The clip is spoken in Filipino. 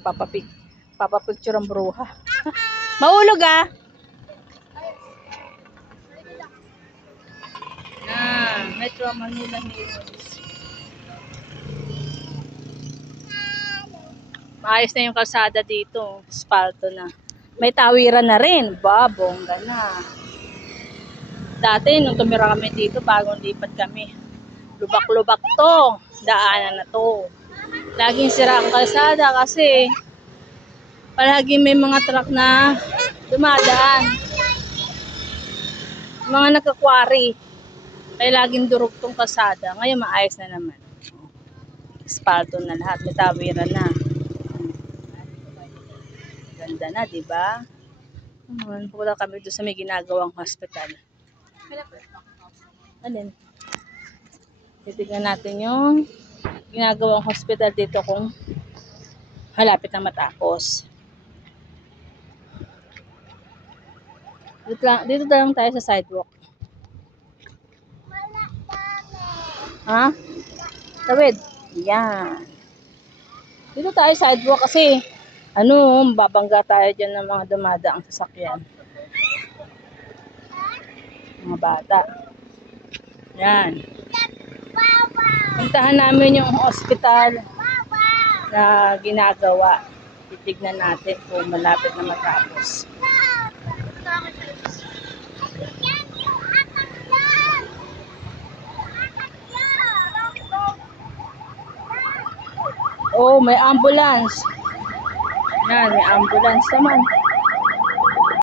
Papapicture ang bruha. Mahulog ah. Metro Manila Hills. Maayos na yung kalsada dito. Asfalto na. May tawiran na rin. Bongga na. Dati, nung tumira kami dito, bagong lipat kami. Lubak-lubak to. Daanan na to. Laging sira ang kalsada kasi palagi may mga truck na dumadaan. Mga nagkakwari. Kaya laging durog tong kalsada. Ngayon maayos na naman. Asfalto na lahat. May tawiran na. Ganda na, diba? Pupunta kami doon sa may ginagawang hospital. Alin? Titignan natin yung ginagawang hospital dito kung malapit na matapos. Dito lang tayo sa sidewalk. Ha? Tawid. Yan. Dito tayo sidewalk kasi babangga tayo dyan ng mga dumadaang sasakyan. Mga bata. Yan. Puntahan namin yung hospital na ginagawa. Titignan natin kung malapit na matapos. Oh, may ambulance. Yan, may ambulance naman.